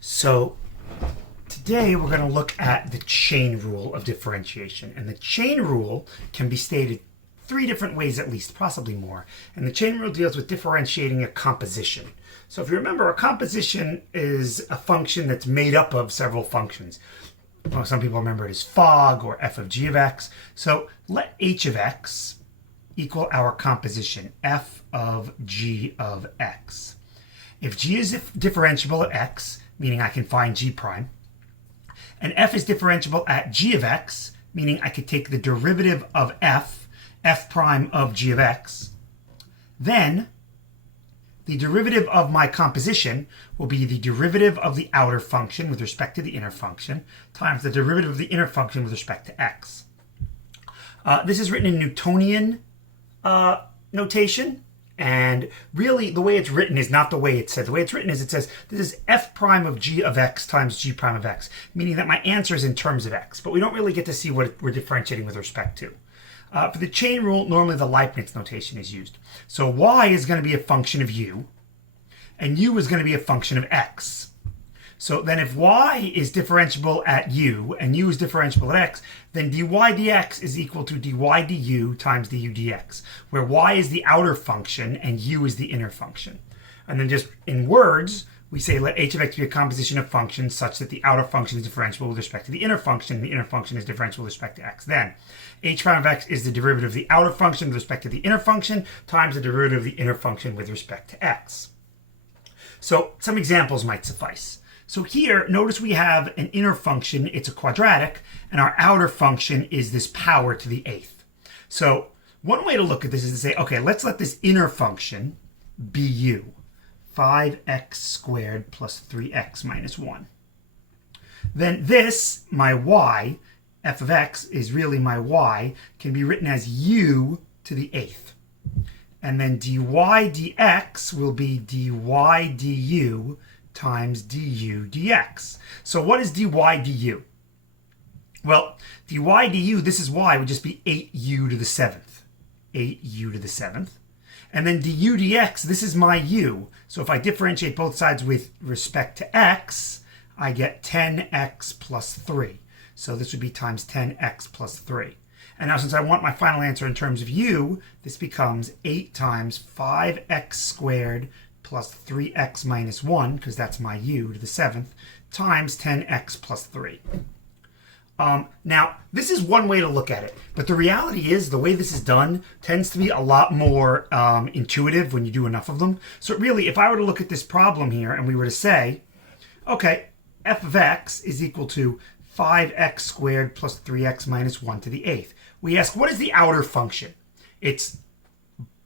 So today we're going to look at the chain rule of differentiation. And the chain rule can be stated three different ways at least, possibly more. And the chain rule deals with differentiating a composition. So if you remember, a composition is a function that's made up of several functions. Well, some people remember it as fog or f of g of x. So let h of x equal our composition, f of g of x. If g is differentiable at x, meaning I can find g prime, and f is differentiable at g of x, meaning I could take the derivative of f prime of g of x, then the derivative of my composition will be the derivative of the outer function with respect to the inner function times the derivative of the inner function with respect to x. This is written in Newtonian notation. And really, the way it's written is not the way it says. The way it's written is it says this is f prime of g of x times g prime of x, meaning that my answer is in terms of x, but we don't really get to see what we're differentiating with respect to. For the chain rule, normally the Leibniz notation is used. So y is going to be a function of u, and u is going to be a function of x. So then if y is differentiable at u and u is differentiable at x, then dy dx is equal to dy du times du dx, where y is the outer function and u is the inner function. And then just in words, we say let h of x be a composition of functions such that the outer function is differentiable with respect to the inner function, and the inner function is differentiable with respect to x. Then h prime of x is the derivative of the outer function with respect to the inner function times the derivative of the inner function with respect to x. So some examples might suffice. So here, notice we have an inner function, it's a quadratic, and our outer function is this power to the eighth. So one way to look at this is to say, okay, let's let this inner function be u, 5x squared plus 3x minus 1. Then this, my y, f of x is really my y, can be written as u to the eighth. And then dy dx will be dy du times du dx. So what is dy du? Well, dy du, this is y, would just be 8u to the 7th. 8u to the 7th. And then du dx, this is my u. So if I differentiate both sides with respect to x, I get 10x plus 3. So this would be times 10x plus 3. And now since I want my final answer in terms of u, this becomes 8 times 5x squared plus 3x minus 1, because that's my u to the 7th, times 10x plus 3. Now, this is one way to look at it, but the reality is the way this is done tends to be a lot more intuitive when you do enough of them. So really, if I were to look at this problem here and we were to say, okay, f of x is equal to 5x squared plus 3x minus 1 to the 8th. We ask, what is the outer function? It's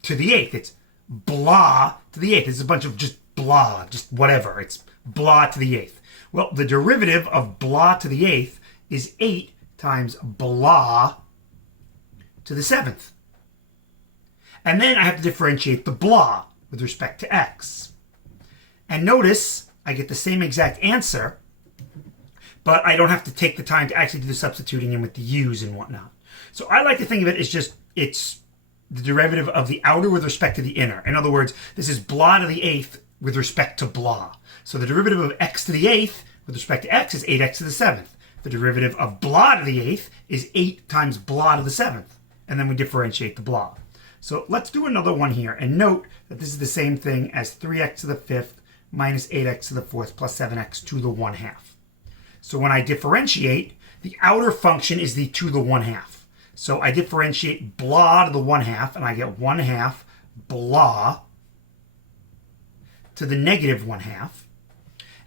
to the 8th. It's blah to the 8th. It's a bunch of just blah, just whatever. It's blah to the 8th. Well, the derivative of blah to the 8th is 8 times blah to the 7th. And then I have to differentiate the blah with respect to x. And notice I get the same exact answer, but I don't have to take the time to actually do the substituting in with the u's and whatnot. So I like to think of it as just, it's the derivative of the outer with respect to the inner. In other words, this is blah to the 8th with respect to blah. So the derivative of x to the 8th with respect to x is 8x to the 7th. The derivative of blah to the 8th is 8 times blah to the 7th. And then we differentiate the blah. So let's do another one here. And note that this is the same thing as 3x to the 5th minus 8x to the 4th plus 7x to the 1/2. So when I differentiate, the outer function is the to the 1/2. So I differentiate blah to the 1/2, and I get 1/2 blah to the negative 1/2.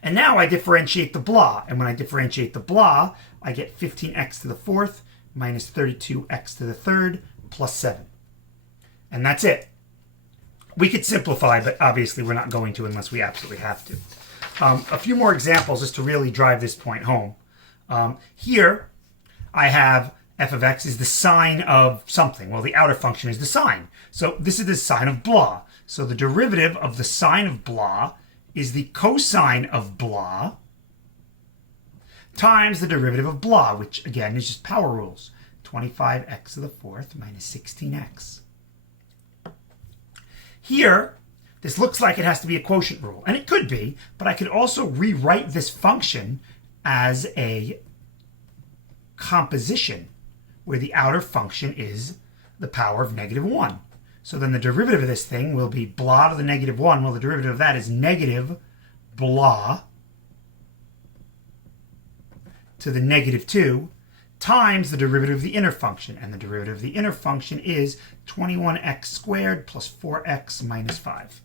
And now I differentiate the blah. And when I differentiate the blah, I get 15x to the 4th minus 32x to the 3rd plus 7. And that's it. We could simplify, but obviously we're not going to unless we absolutely have to. A few more examples just to really drive this point home. Here I have f of x is the sine of something. Well, the outer function is the sine. So this is the sine of blah. So the derivative of the sine of blah is the cosine of blah times the derivative of blah, which again is just power rules. 25x to the 4th minus 16x. Here, this looks like it has to be a quotient rule. And it could be, but I could also rewrite this function as a composition where the outer function is the power of -1. So then the derivative of this thing will be blah to the -1. Well, the derivative of that is negative blah to the -2 times the derivative of the inner function. And the derivative of the inner function is 21x squared plus 4x minus 5.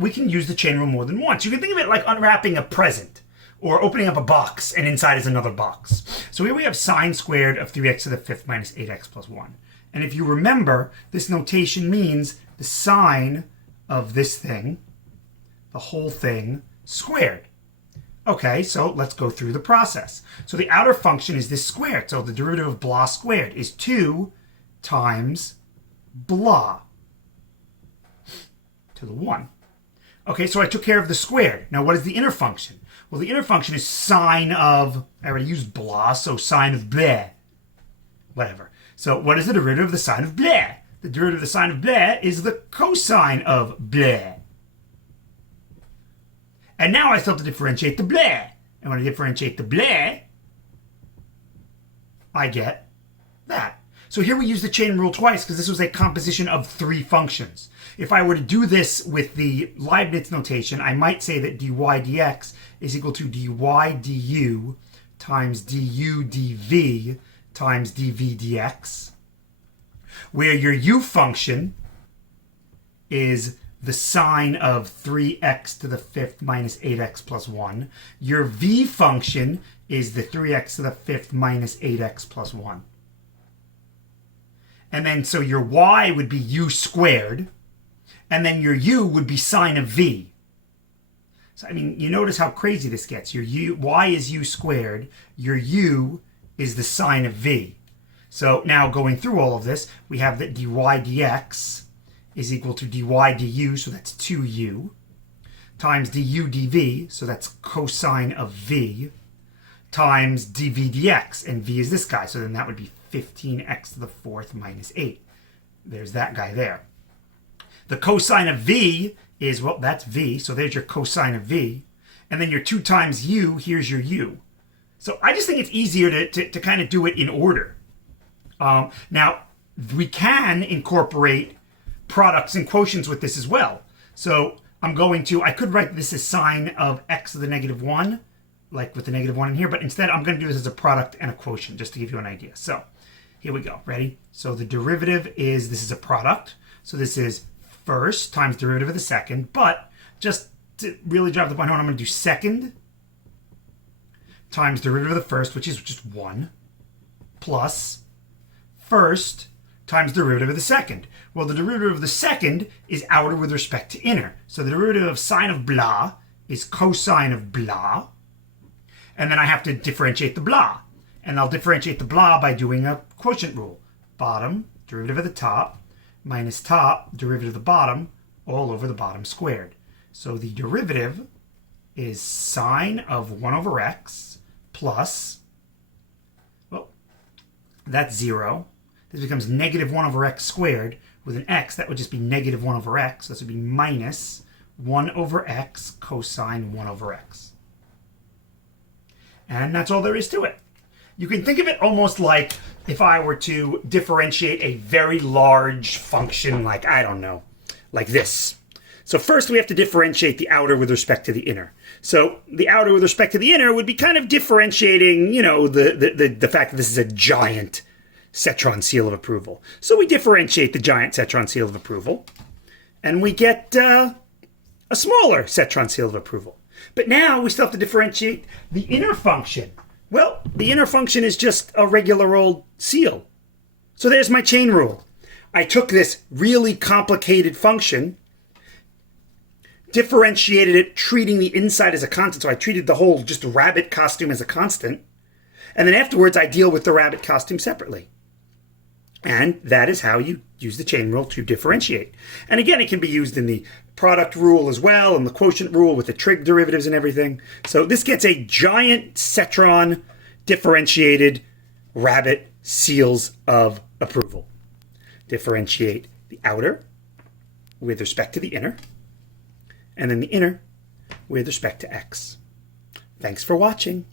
We can use the chain rule more than once. You can think of it like unwrapping a present or opening up a box and inside is another box. So here we have sine squared of 3x to the 5th minus 8x plus 1. And if you remember, this notation means the sine of this thing, the whole thing, squared. Okay, so let's go through the process. So the outer function is this squared. So the derivative of blah squared is 2 times blah to the 1. Okay, so I took care of the squared. Now what is the inner function? Well, the inner function is sine of, I already used blah, so sine of blah. Whatever. So what is the derivative of the sine of blah? The derivative of the sine of blah is the cosine of blah. And now I still have to differentiate the blah. And when I differentiate the blah, I get that. So here we use the chain rule twice because this was a composition of 3 functions. If I were to do this with the Leibniz notation, I might say that dy dx is equal to dy du times du dv times dv dx, where your u function is the sine of 3x to the 5th minus 8x plus 1. Your v function is the 3x to the 5th minus 8x plus 1. And then so your y would be u squared, and then your u would be sine of v. So, I mean, you notice how crazy this gets. Your y is u squared, your u is the sine of v. So now going through all of this, we have that dy dx is equal to dy du, so that's 2u, times du dv, so that's cosine of v, times dv dx, and v is this guy, so then that would be 15x to the 4th minus 8. There's that guy there. The cosine of v is, well, that's v, so there's your cosine of v, and then your 2 times u, here's your u. So I just think it's easier to kind of do it in order. Now, we can incorporate products and quotients with this as well. So I could write this as sine of x to the -1, like with the -1 in here, but instead I'm going to do this as a product and a quotient, just to give you an idea. So here we go. Ready? So the derivative is, this is a product. So this is first times derivative of the second, but just to really drive the point home, I'm going to do second times derivative of the first, which is just 1, plus first times derivative of the second. Well, the derivative of the second is outer with respect to inner. So the derivative of sine of blah is cosine of blah. And then I have to differentiate the blah. And I'll differentiate the blah by doing a quotient rule. Bottom, derivative of the top, minus top, derivative of the bottom, all over the bottom squared. So the derivative is sine of 1 over x plus, well, that's 0. This becomes -1 over x squared. With an x, that would just be -1 over x. This would be minus 1 over x cosine 1 over x. And that's all there is to it. You can think of it almost like if I were to differentiate a very large function, like, I don't know, like this. So first we have to differentiate the outer with respect to the inner. So the outer with respect to the inner would be kind of differentiating, you know, the fact that this is a giant Cetron seal of approval. So we differentiate the giant Cetron seal of approval, and we get a smaller Cetron seal of approval. But now we still have to differentiate the inner function. Well, the inner function is just a regular old seal. So there's my chain rule. I took this really complicated function, differentiated it, treating the inside as a constant. So I treated the whole just rabbit costume as a constant. And then afterwards, I deal with the rabbit costume separately. And that is how you use the chain rule to differentiate. And again, it can be used in the product rule as well, and the quotient rule with the trig derivatives and everything. So this gets a giant Cetron differentiated rabbit seals of approval. Differentiate the outer with respect to the inner, and then the inner with respect to x. Thanks for watching.